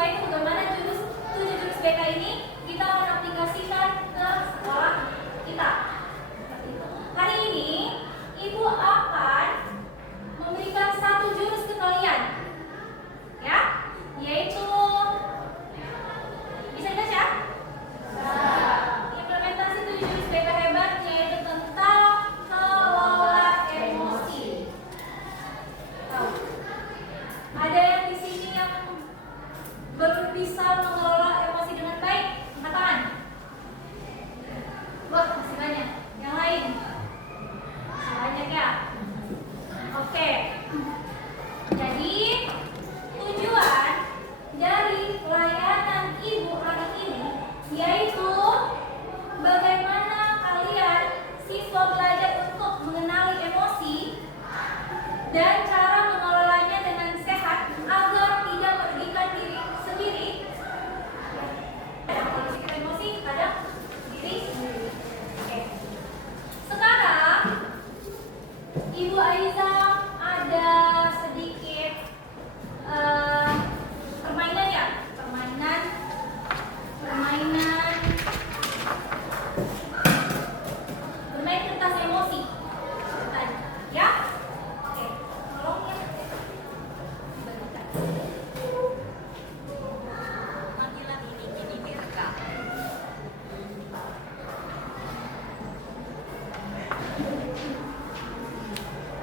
baik bagaimana 7 jurus BK ini kita akan aplikasikan ke sekolah kita. Hari ini Ibu akan memberikan 1 jurus ke kalian, ya, yaitu bisa dibaca? Implementasi 7 jurus BK hebat, yaitu tentang kelola emosi. Ada yang di sini yang belum bisa mengelola emosi dengan baik? Angkat tangan. Wah, masih banyak. Yang lain? Masih banyak ya? Oke. Jadi, tujuan dari pelayanan Ibu hari ini yaitu bagaimana kalian siswa belajar untuk mengenali emosi dan cara mengelolanya dengan sehat agar tidak merugikan diri sendiri. Kadang merugikan emosi, kadang diri sendiri. Oke. Sekarang Ibu Aiza ada sedikit permainan ya, permainan bermain kertas emosi tadi, ya. Oke, tolong ya. Panggilan ini kini direkam.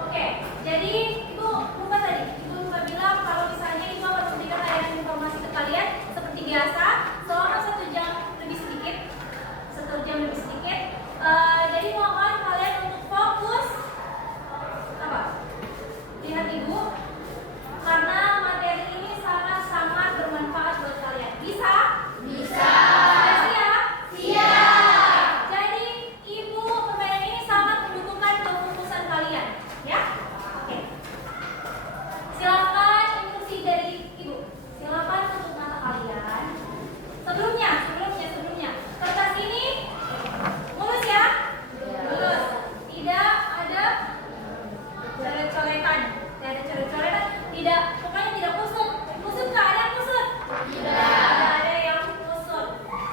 Oke, jadi Ibu lupa tadi. Ibu lupa bilang kalau misalnya Ibu akan memberikan layanan informasi ke kalian seperti biasa selama 1 jam lebih sedikit. 1 jam lebih sedikit. Jadi mohon kalian untuk fokus apa? Lihat Ibu, karena materi ini sangat-sangat bermanfaat buat kalian. Bisa? Bisa. Sudah siap? Siap. Jadi Ibu permainan ini sangat mendukungkan kefokusan kalian, ya? Oke. Silakan instruksi dari Ibu. Silakan tutup mata kalian. Sebelumnya. Kertas ini mulus ya? Mulus. Tidak ada coret-coretan. Tidak, pokoknya tidak kusut. Kusut nggak? Ada yang kusut? Tidak. Ada yang kusut.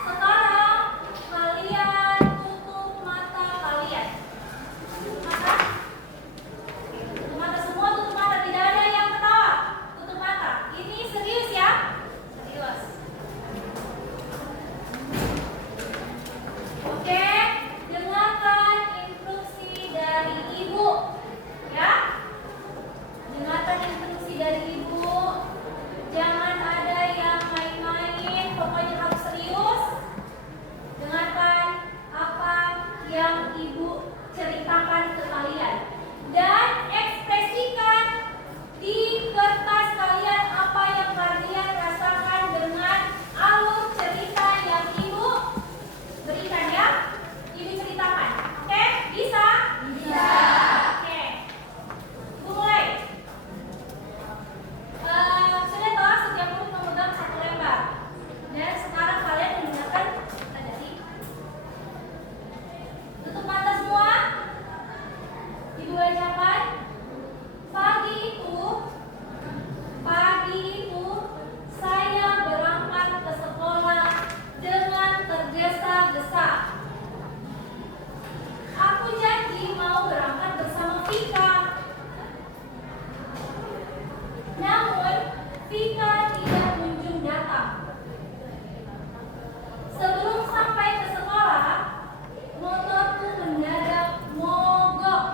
Sekarang kalian tutup mata kalian. Tutup mata. Tutup mata semua, tutup mata. Tidak ada yang ketawa. Tutup mata. Ini serius ya? Serius. Oke, dengarkan instruksi dari Ibu, ya. Dengarkan instruksi dari Ibu. Jangan ada yang main-main, pokoknya harus serius. Dengarkan apa yang Ibu ceritakan ke kalian dan ekspresikan di kertas kalian apa yang kalian rasakan dengan alur cerita yang Ibu berikan, ya. Ibu ceritakan. Oke? Bisa? Bisa. Oke. Ibu mulai. Sudah tahu setiap murid memegang 1 lembar. Dan sekarang kalian mendengarkan dari tutup mata semua. Ibu bacakan. Pagi itu saya berangkat ke sekolah dengan tergesa-gesa. Aku janji mau berangkat bersama Vika. Namun, Vika tidak kunjung datang. Sebelum sampai ke sekolah, motorku mendadak mogok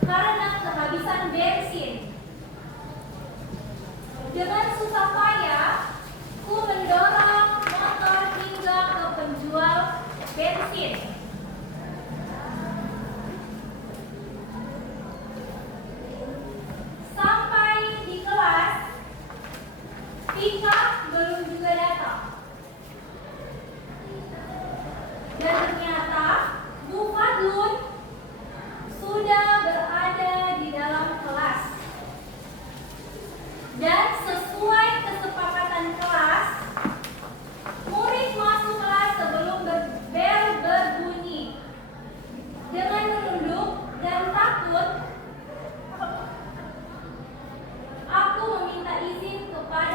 karena kehabisan bensin. Dengan susah payah, ku mendorong motor hingga ke penjual bensin. Sampai di kelas, Vika belum juga datang. Dan ternyata Bu Fadlun sudah berada di dalam kelas. Dan sesuai kesepakatan kelas, murid masuk kelas sebelum bel berbunyi. Dengan menunduk dan takut, aku meminta izin kepada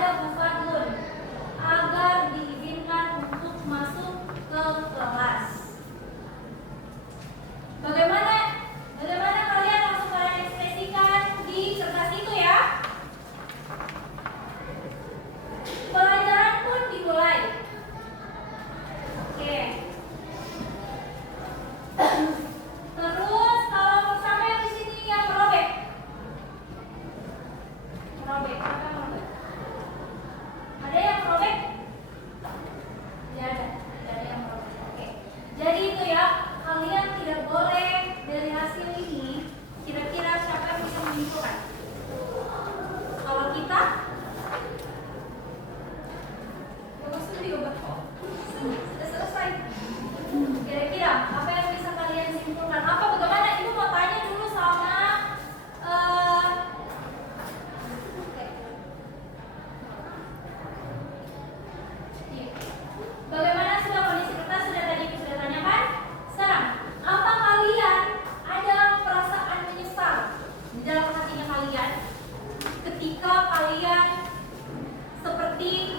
Jika kalian seperti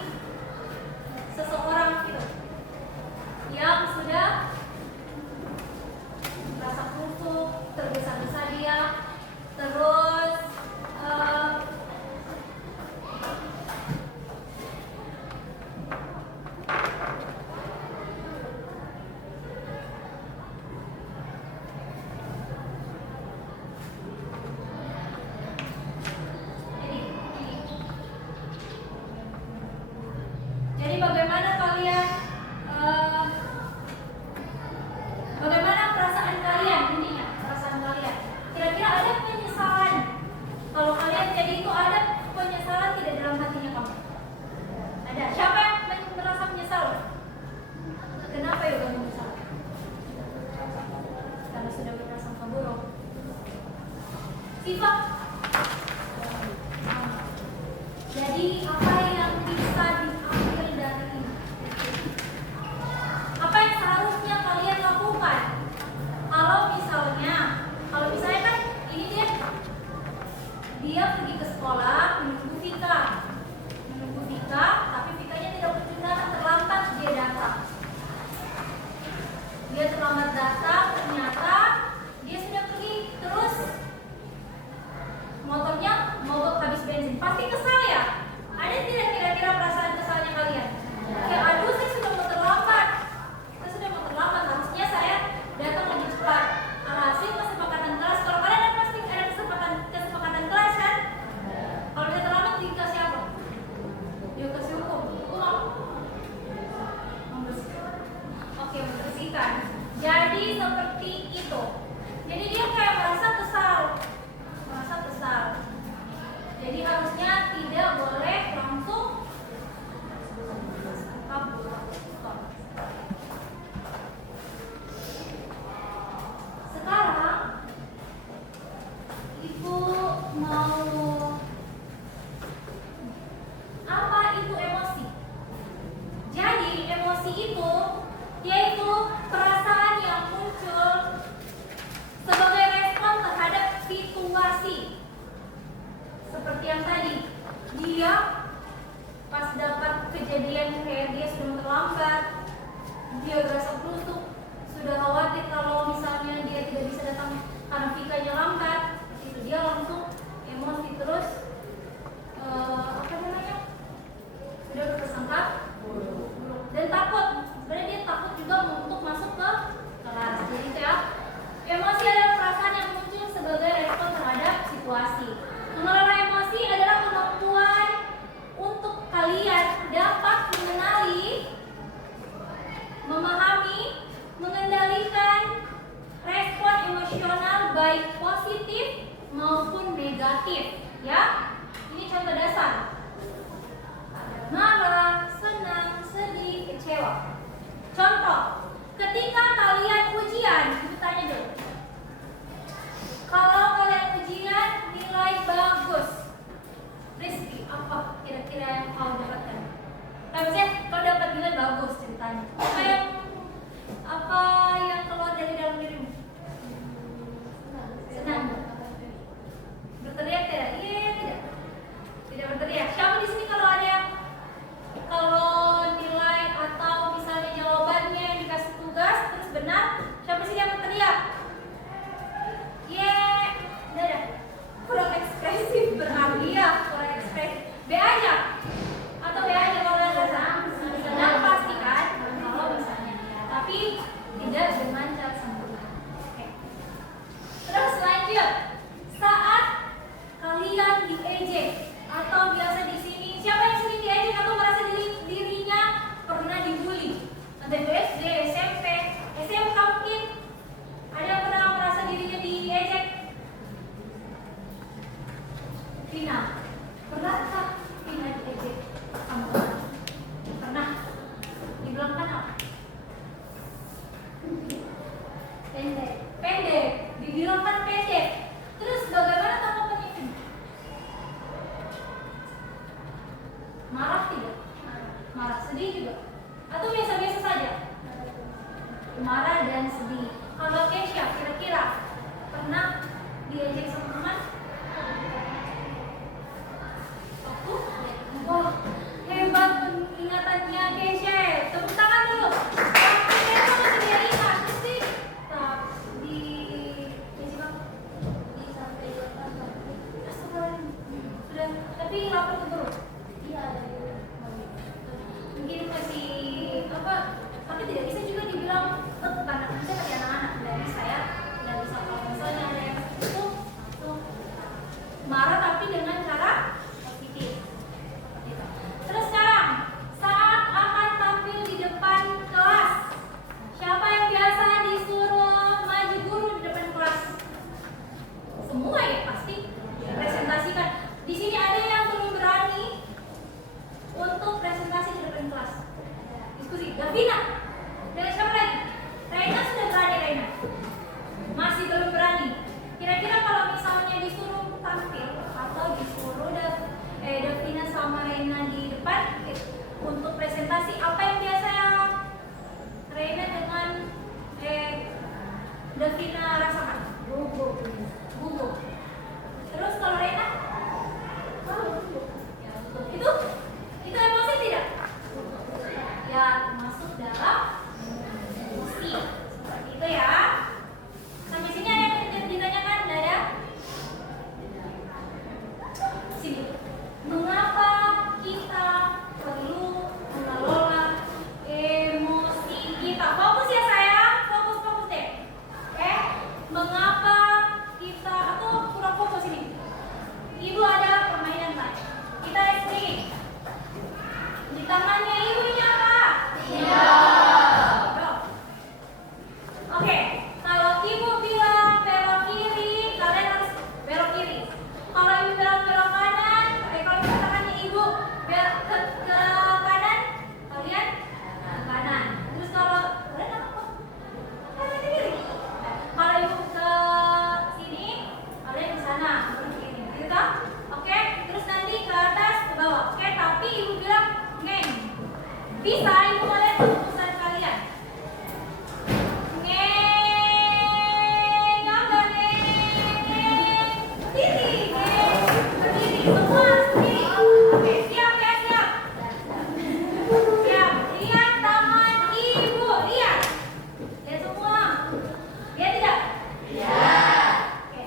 seseorang gitu yang sudah merasa kusuk, tergesa-gesa dia, terus jadi bagaimana kalian bagaimana perasaan kalian intinya, perasaan kalian. Kira-kira ada penyesalan kalau kalian jadi itu, ada penyesalan tidak dalam hatinya kamu? Ada. Siapa yang merasa menyesal? Kenapa ya kamu menyesal? Karena sudah berprasangka buruk. Sifat. Jadi apa yang bisa diambil dari ini? Apa yang seharusnya kalian lakukan? Kalau misalnya kan ini dia pergi ke sekolah menunggu Vika, tapi Vikanya tidak kunjung datang, terlambat dia datang. Dia terlambat datang, ternyata dia sudah pergi, terus motornya mogok habis bensin. Pasti kesal ya? Ada tidak kira-kira perasaan kesalnya kalian? Kayak aduh saya sudah mau terlambat, harusnya saya datang lebih cepat. Alhasil kesepakatan kelas, kalau kalian ada pasti ada kesepakatan kelas kan? Kalau dia terlambat dikasih apa? Dia kasih hukum apa? Membersihkan. Oke, membersihkan. Jadi seperti itu. Jadi dia kayak merasa kesal. Jadi harusnya tidak boleh langsung kabur. Sekarang Ibu mau apa itu emosi? Jadi emosi itu yaitu perasaan yang muncul sebagai respon terhadap situasi. Seperti yang tadi, dia pas dapat kejadian kayak dia sudah terlambat, dia berasa kusuk, sudah khawatir kalau misalnya dia tidak bisa datang karena Vikanya lambat, itu dia langsung emosi terus sudah berprasangka buruk dan takut. Sebenarnya dia takut juga untuk masuk ke kelas. Jadi itu ya, emosi adalah perasaan yang muncul sebagai respon terhadap situasi. Mengelola emosi adalah kemampuan untuk kalian dapat mengenali, memahami, mengendalikan respon emosional baik positif maupun negatif. Ya, ini contoh dasar. Ada marah, senang, sedih, kecewa. Contoh, ketika kalian ujian, kita tanya dulu. Kalau kalian ujian nilai bagus, Rizky, apa kira-kira yang kau dapatkan? Maksudnya kau dapat nilai bagus ceritanya. Apa yang keluar dari dalam dirimu? Senang. Berteriak tidak? Iya, tidak. Tidak berteriak. Siapa di sini kalau ada yang nilai atau misalnya jawabannya yang dikasih tugas terus benar, siapa sih yang berteriak? Udah. Kurang ekspresif berarti ya, kurang ekspresif. B aja. Atau B aja kalau kalian senang pasti kan? Kalau misalnya tapi tidak dengan cara sempurna. Oke. Terus lanjut. Saat kalian diejek atau biasa di sini, siapa yang sering diejek atau merasa dirinya pernah dibully? Ada SD, SMP, SMK mungkin. Ada yang pernah merasa dirinya diejek? Vina, pernahkah Vina diejek sama orang? Pernah? Dibilang kan apa? Pendek. Dibilang kan pendek. Terus bagaimana tanggapannya Vina? Marah tidak? Marah, sedih juga? Atau biasa-biasa saja? Marah dan sedih. Kalau Kesha, kira-kira pernah diejek sama teman? Tapi lapor ke guru. Iya ada guru. Mungkin masih apa? Tapi tidak bisa juga dibilang karena bisa kasih anak-anak tidak bisa ya. Tidak bisa kalau misalnya ada yang itu langsung marah tapi dengan cara positif. Seperti itu. Terus sekarang saat akan tampil di depan kelas, siapa yang biasa disuruh maju guru di depan kelas? Semua ya pasti presentasikan. Di sini ada yang belum berani untuk presentasi di depan kelas. Diskusi. Davina. Dari siapa lagi? Reina sudah berani, Reina. Masih belum berani. Kira-kira kalau misalnya disuruh tampil atau disuruh Davina sama Reina di depan untuk presentasi, apa yang biasa Reina dengan Davina rasakan? Gugup. Terus kalau Reina? Ya, itu emosi tidak? Ya, termasuk dalam emosi. Seperti itu ya. Sampai sini ada yang ditanyakan? Tidak ada? Sini. Mengapa kita perlu mengelola emosi kita? Fokus ya sayang, fokus deh. Oke? Mengapa kita atau kurang fokus ini? Ibu ada permainan lain. Kita explain. Di tangannya ibu ini apa? Oke, kalau ibu bilang belok kiri, kalian harus belok kiri. Kalau ibu bilang belok kanan, kalau tangannya ibu belok ke kanan, kalian ke kanan. Terus kalau kalian apa? Kalian ke kiri. Kalau ibu ke sini, kalian ke sana. Gitu? Oke, terus nanti ke atas, ke bawah. Oke, tapi ibu bilang ngeng. Bisa ibu ngeliat keputusan kalian. Ngeng, apa ngeng? Berdiri, ngeng. Berdiri, semua berdiri. Oke, siap ya, siap. Siap, lihat tangan ibu, lihat. Lihat semua. Lihat tidak? Oke.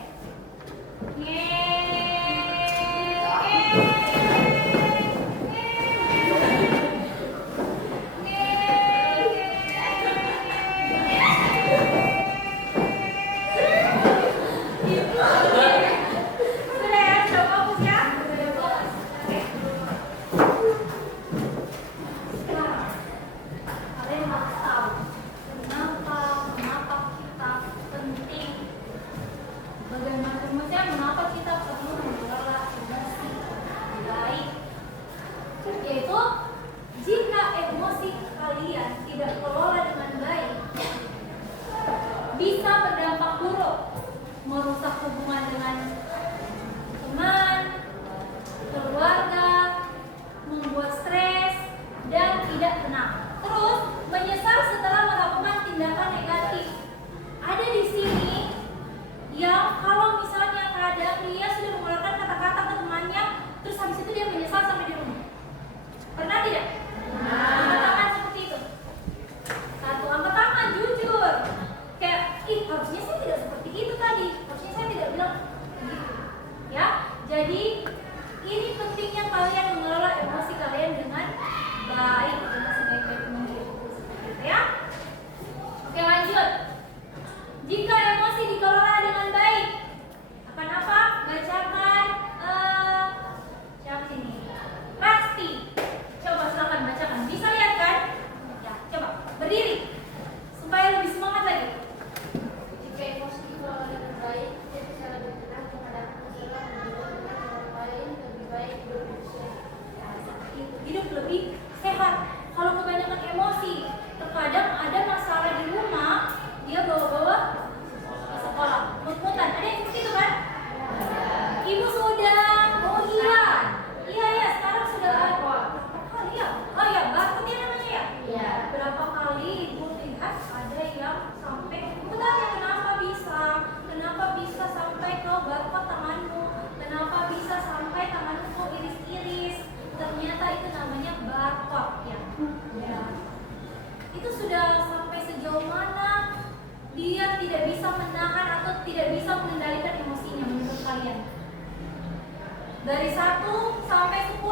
Dari 1 sampai 10. 10.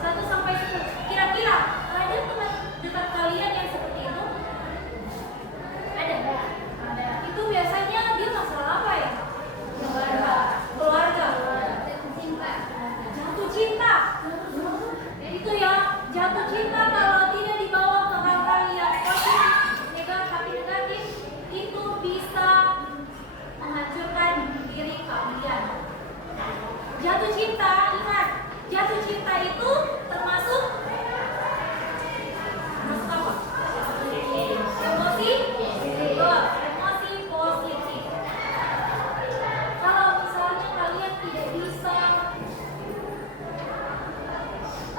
1 sampai 10. Kira-kira ada teman dekat kalian yang seperti itu? Ada? Ada. Itu biasanya dia masalah apa ya? Keluarga. Keluarga. Cinta. Jatuh cinta. Itu ya, jatuh cinta kalau tidak dibawa ke hal-hal yang positif, negatif, itu bisa menghancurkan diri kalian. Jatuh cinta, ingat, jatuh cinta itu termasuk apa? Emosi? Betul, emosi positif. Kalau misalnya kalian tidak bisa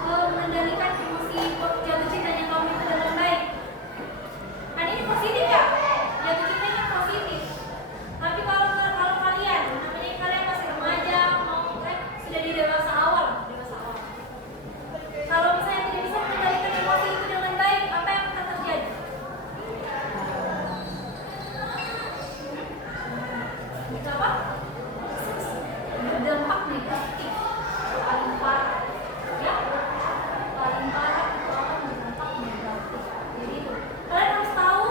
mengendalikan emosi jatuh cintanya kamu itu dengan baik, kan ini positif ya, jatuh cintanya positif. Tapi kalau kalian namanya kalian masih remaja, mau sudah di dewasa awal. Kalau misalnya tidak bisa mengendalikan emosi itu dengan baik, apa yang akan terjadi? Apa? Berdampak negatif paling parah, ya. Paling parah itu akan berdampak negatif. Jadi itu kalian harus tahu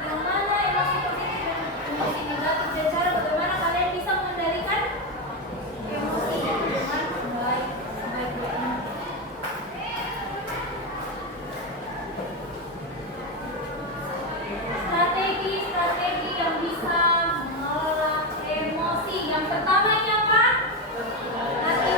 yang mana emosi positif dan emosi negatif dan cara bagaimana kalian bisa mengendalikan emosi dengan baik sebaik-baiknya. Strategi yang bisa mengelola emosi. Yang pertama ini apa? Latihan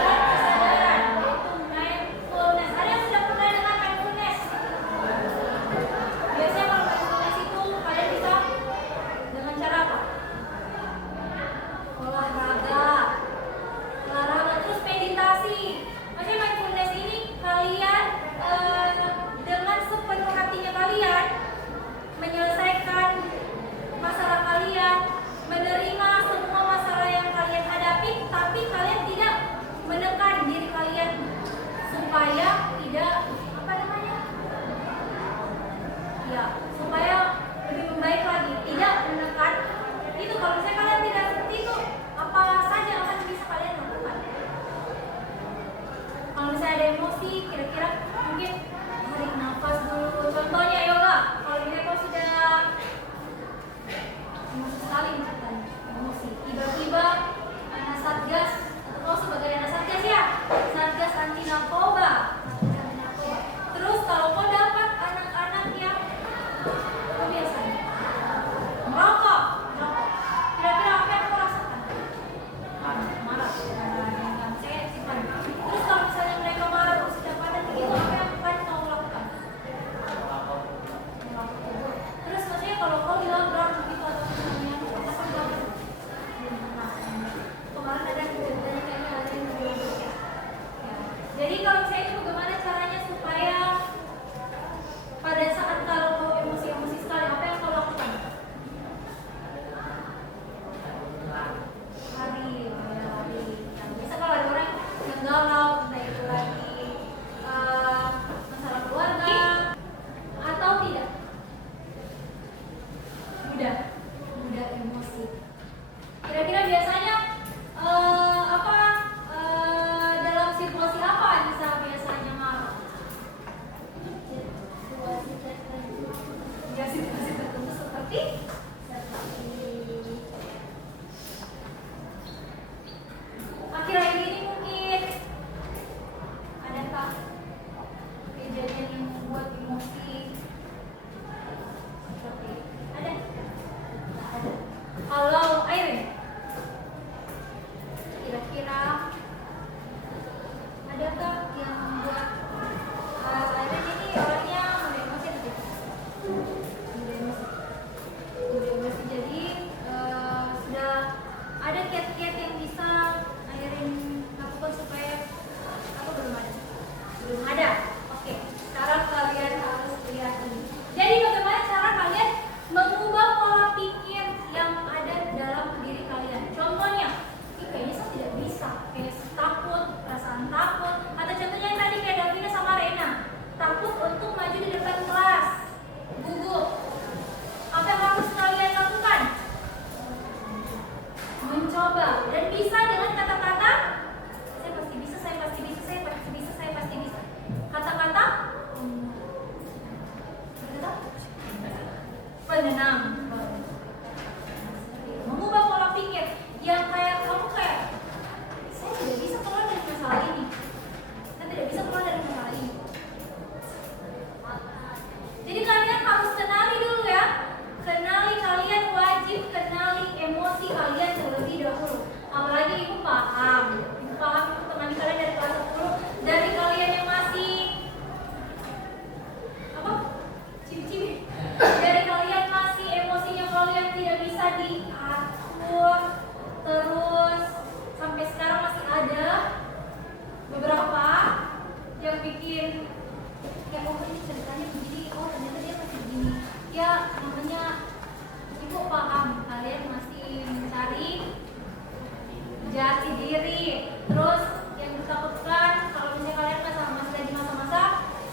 jati diri. Terus yang ditakutkan kalau misalnya kalian masih lagi masa-masa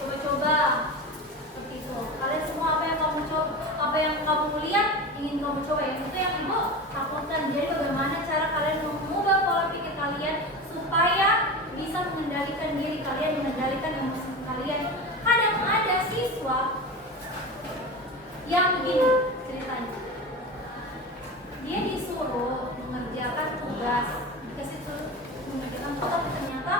coba-coba seperti itu. Kalian semua apa yang kamu lihat ingin kamu coba, yang itu yang ibu takutkan. Jadi bagaimana cara kalian mengubah pola pikir kalian supaya bisa mengendalikan diri kalian, mengendalikan emosi kalian. Kadang ada siswa yang begini ceritanya, dia disuruh mengerjakan tugas, dikasih suruh mengerjakan tugas, ternyata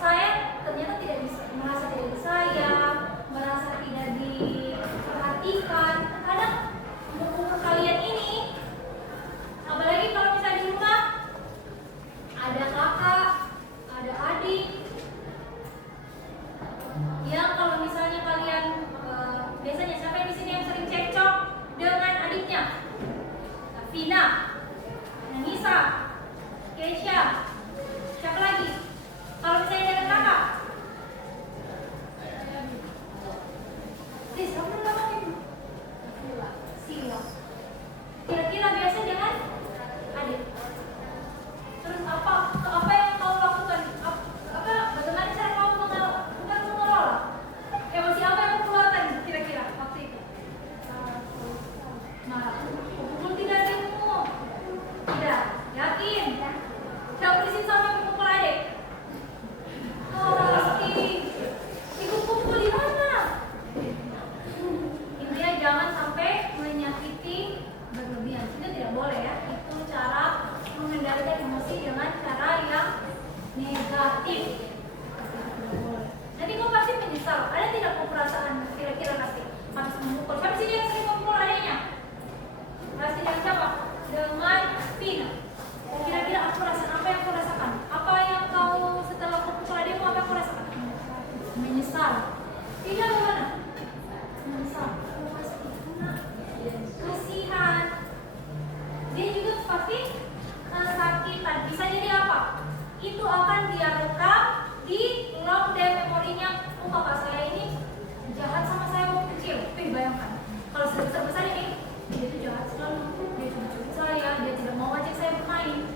saya ternyata tidak bisa, merasa tidak disayang, merasa tidak diperhatikan. Kadang umur kalian ini, apalagi kalau misalnya di rumah ada kakak, ada adik, yang kalau misalnya kalian biasanya siapa yang di sini yang sering cekcok dengan adiknya? Vina, Nisa, Keisha, siapa lagi? Kalau misalnya dengan kakak, kamu ngomongin Sila. Kira-kira biasa dengan adik. Terus apa yang kau lakukan? Bagaimana cara kau mengelola? Emosi apa yang kau keluarkan kira-kira waktu itu? Pukul tidak dirimu? Tidak. Yakin? Tidak berisik sama pukul adik? Pasti. Ibu pukul di mana? Intinya jangan sampai menyakiti berlebihan. Itu tidak boleh ya. Itu cara mengendalikan emosi dengan cara yang negatif. Nanti kau pasti menyesal. Ada tidak kau perasaan kira-kira pasti habis memukul? Siapa sih yang sering memukul adiknya? Pasti dengan siapa? Dengan Vina. Kira-kira aku rasakan apa yang kau rasakan? Apa yang kau setelah kau pukul adikmu, apa yang kau rasakan? Menyesal. Tidak bagaimana? Menyesal. Oh, pasti kasihan. Dia juga pasti kesakitan. Bisa jadi apa? Itu akan dia rekam di long day memorinya. Oh, kakak saya ini jahat sama saya waktu kecil. Bayangkan kalau sudah besar ini, dia itu jahat selalu, dia curi saya, dia tidak mau ajak saya bermain.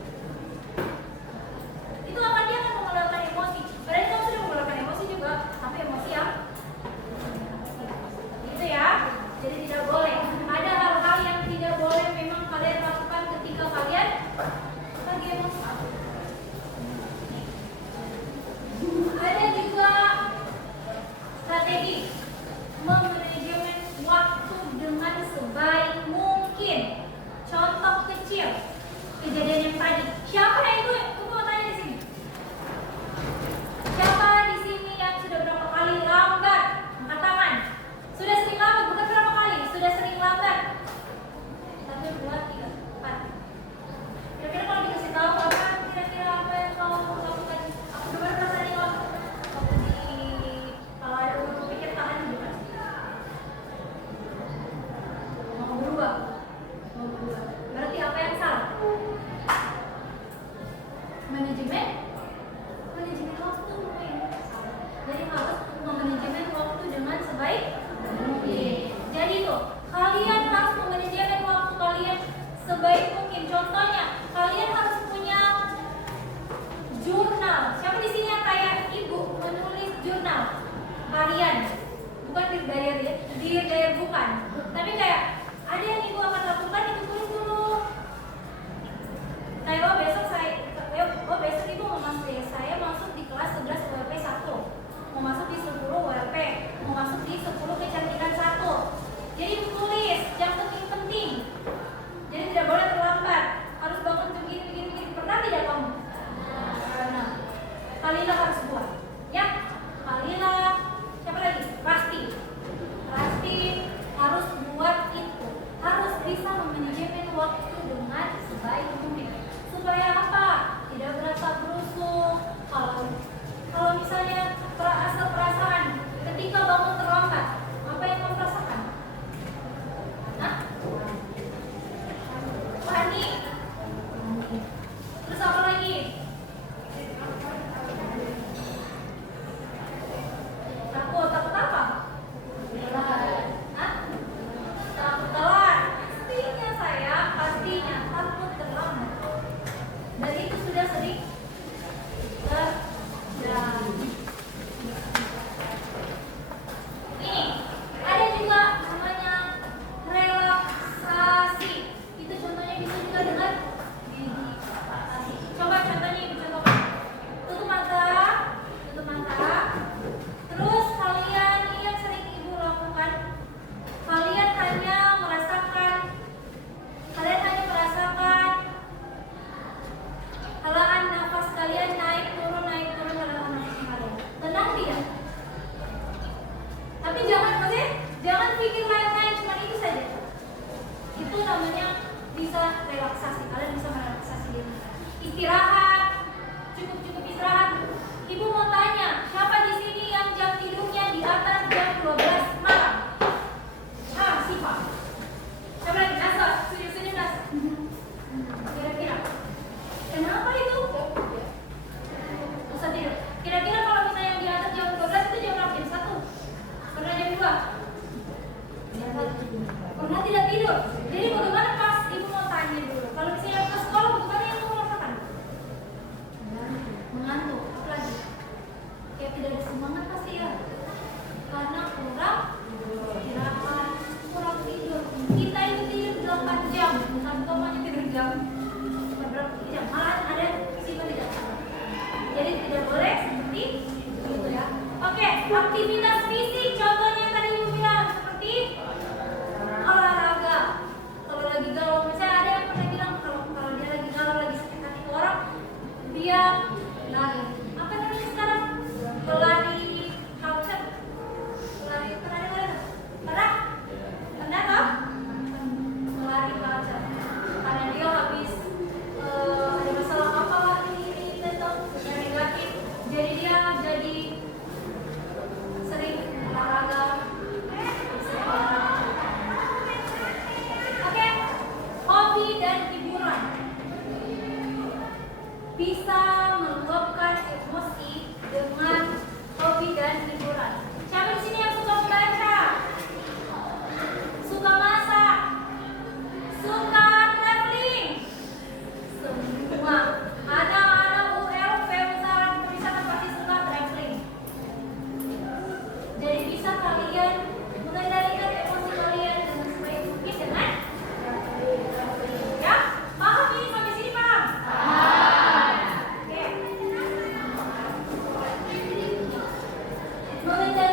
Itu akan dia akan mengeluarkan emosi. Padahal kamu sudah mengeluarkan emosi juga, tapi emosi yang itu ya. Jadi tidak boleh. Ada hal-hal yang tidak boleh memang kalian lakukan ketika kalian lagi emosi. Ada juga strategi memanajemen waktu dengan sebaik mungkin. Contoh kecil kejadian yang tadi. Siapa yang itu? Aku mau tanya di sini. Siapa di sini yang sudah berapa kali lambat? Angkat tangan. Sudah sering lambat, bukan berapa kali. Sudah sering lambat. 1, 2, 3, 4. Kira-kira kalau dikasih tahu apa? Kira-kira apa yang kau lakukan? Aku benar perasaan ini waktu kalau ada orang pikir tahan juga. Mau berubah. Berarti apa yang salah? Manajemen waktu yang salah. Jadi harus memanajemen waktu dengan sebaik mungkin. Jadi tuh, kalian harus memanajemen waktu kalian sebaik mungkin. Contohnya, kalian harus punya jurnal. Siapa di sini yang kayak ibu menulis jurnal harian? Bukan diary bukan. Tapi kayak ada yang ibu akan lakukan, itu tulis dulu. Kayak besok ibu mau masuk ya, saya masuk di kelas 11 WP 1, mau masuk di 10 WP, mau masuk di 10 kecantikan 1. Jadi tulis yang penting-penting. Jadi tidak boleh terlambat. Harus bangun begini. Pernah tidak kamu? Nah, Kalila harus buat. Ya, Kalila. Siapa lagi? Pasti harus buat itu. Harus bisa memanajemen Aktivitas fisik, contohnya yang tadi Ibu bilang seperti olahraga. Kalau lagi galau, misalnya ada yang pernah bilang kalau dia lagi galau, lagi sakit hati ke orang, dia lari. Apa namanya sekarang? Pelari culture. Pelari pernah dengar? Pernah? Pernah toh? Pelari culture. Karena dia habis ada masalah apa ini tentu yang negatif, jadi dia jadi sering olahraga. Oke, hobi dan hiburan bisa meluapkan emosi dengan hobi dan hiburan. Siapa di sini yang suka membaca? Suka masak? Suka traveling? Semua. Anak-anak ULP usaha perwisata pasti suka traveling. Jadi bisa kalian mengendalikan emosi kalian dengan sebaik mungkin dengan ya, paham ini sampai sini paham? Oke. Mengendalikan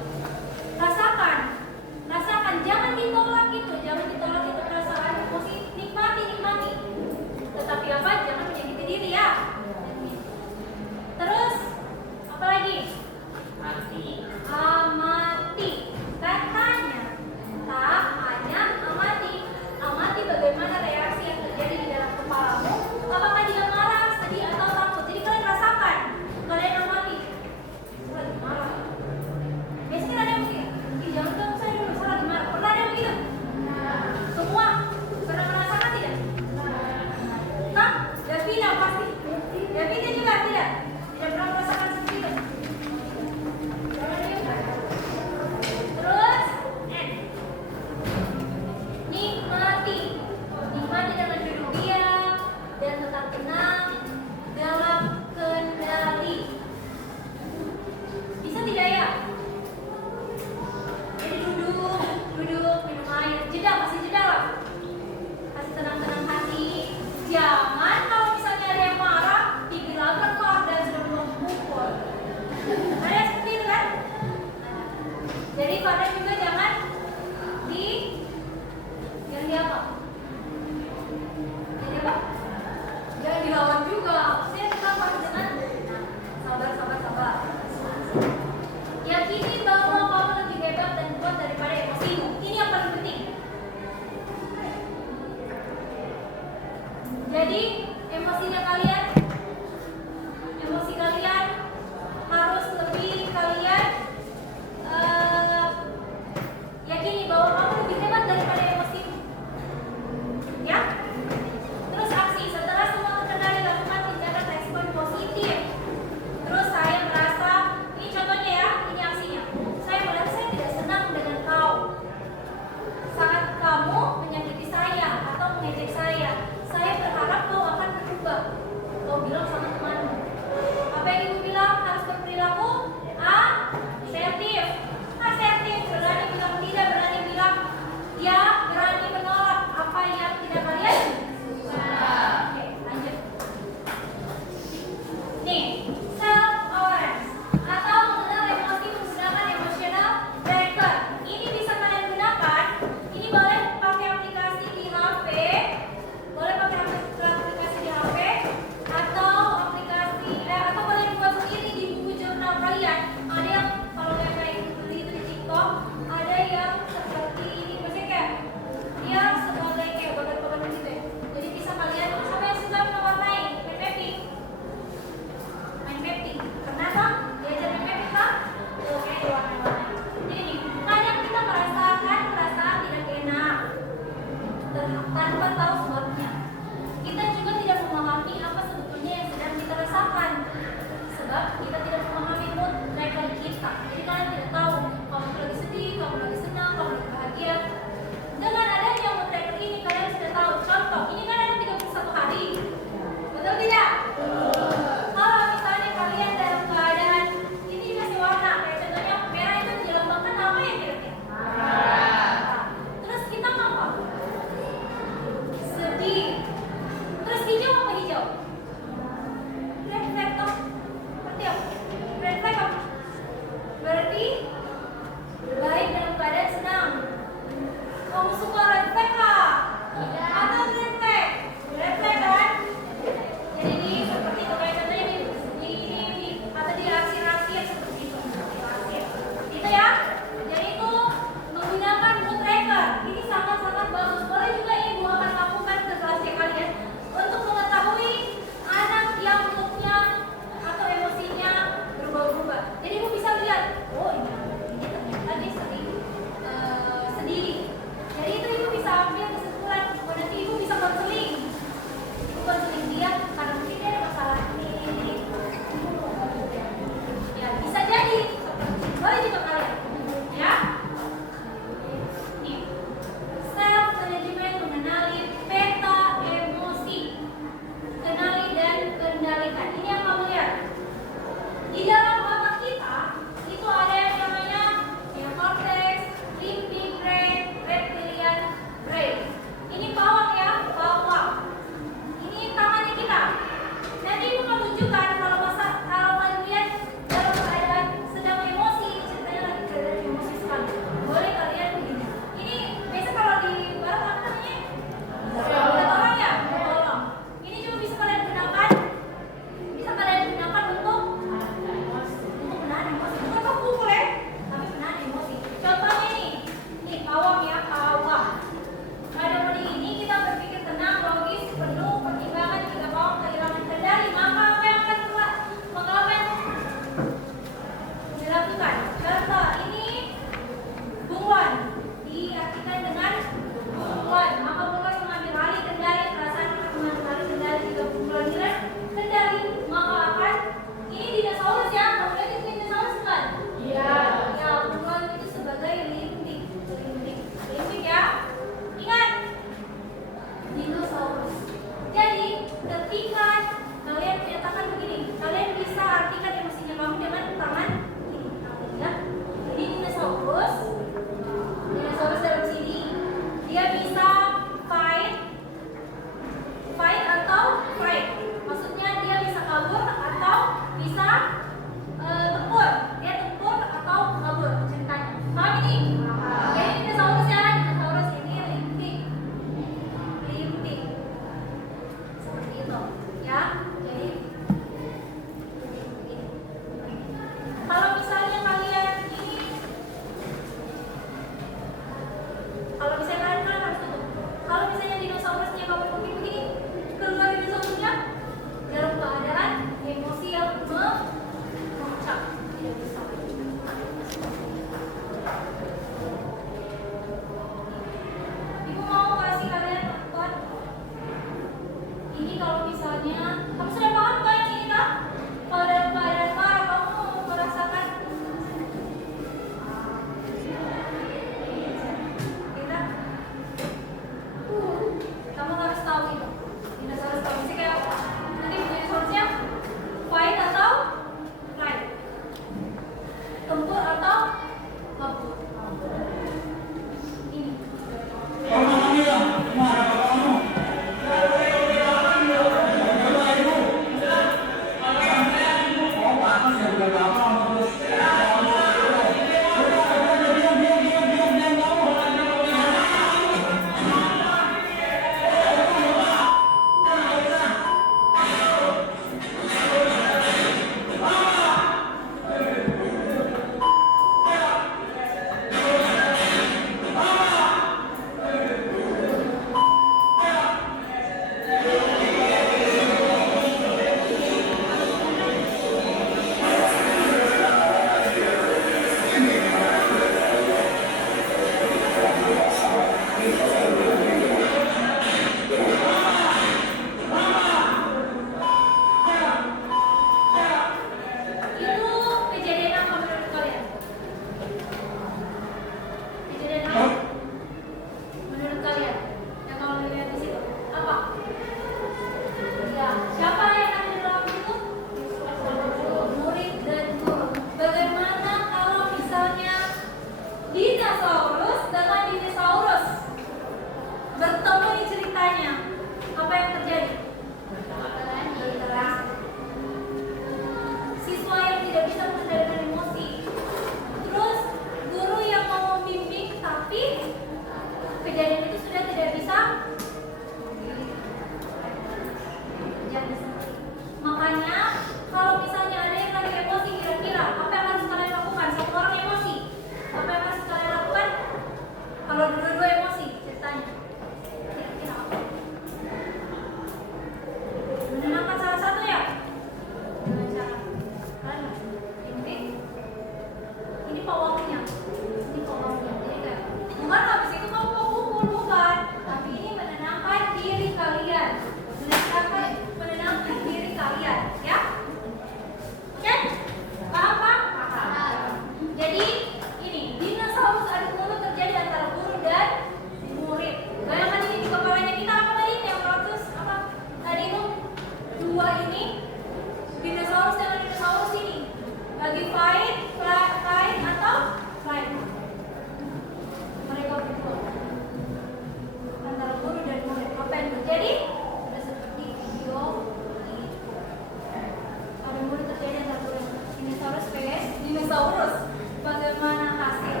dinosaurus. Bagaimana hasil?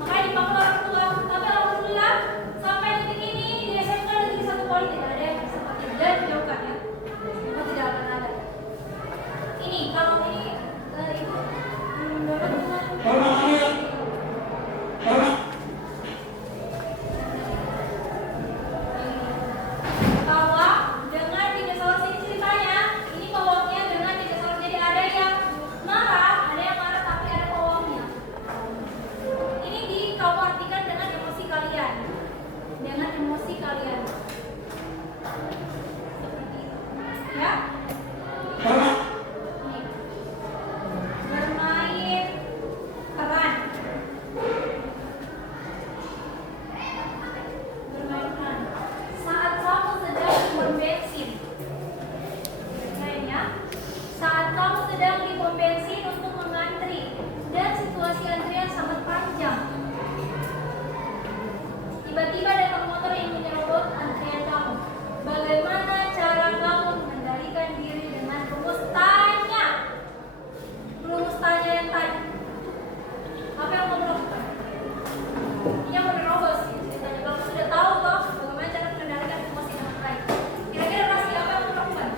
Makanya dipanggil orang tua. Tapi alhamdulillah sampai detik ini di SMK Negeri 1 Poli tidak ada yang bisa pakai dan dijauhkan ya. Memang tidak akan ada. Ini kalau ini ibu dapat bahwa dengan dinosaurus ini ceritanya ini pawangnya dengan dinosaurus, jadi ada yang marah tapi ada pawangnya. Ini dikamu artikan dengan emosi kalian, seperti itu ya. Ini. Bermain peran. Saat kamu sedang di pom bensin. Kayaknya saat kamu sedang di pom bensin untuk mengantri dan situasi antrian sangat panjang. Tiba-tiba datang motor yang menyerobot antrian kamu. Bagaimana cara kamu mengendalikan diri dengan rumus tanya? Rumus tanya yang tadi. Apa yang kamu lakukan? Ini yang menerobos sih ceritanya. Kalau sudah tahu toh bagaimana cara mengendalikan emosi dengan baik. Kira-kira pasti apa yang kamu lakukan?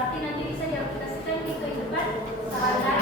berarti nanti bisa diaplikasikan di kehidupan sehari-hari.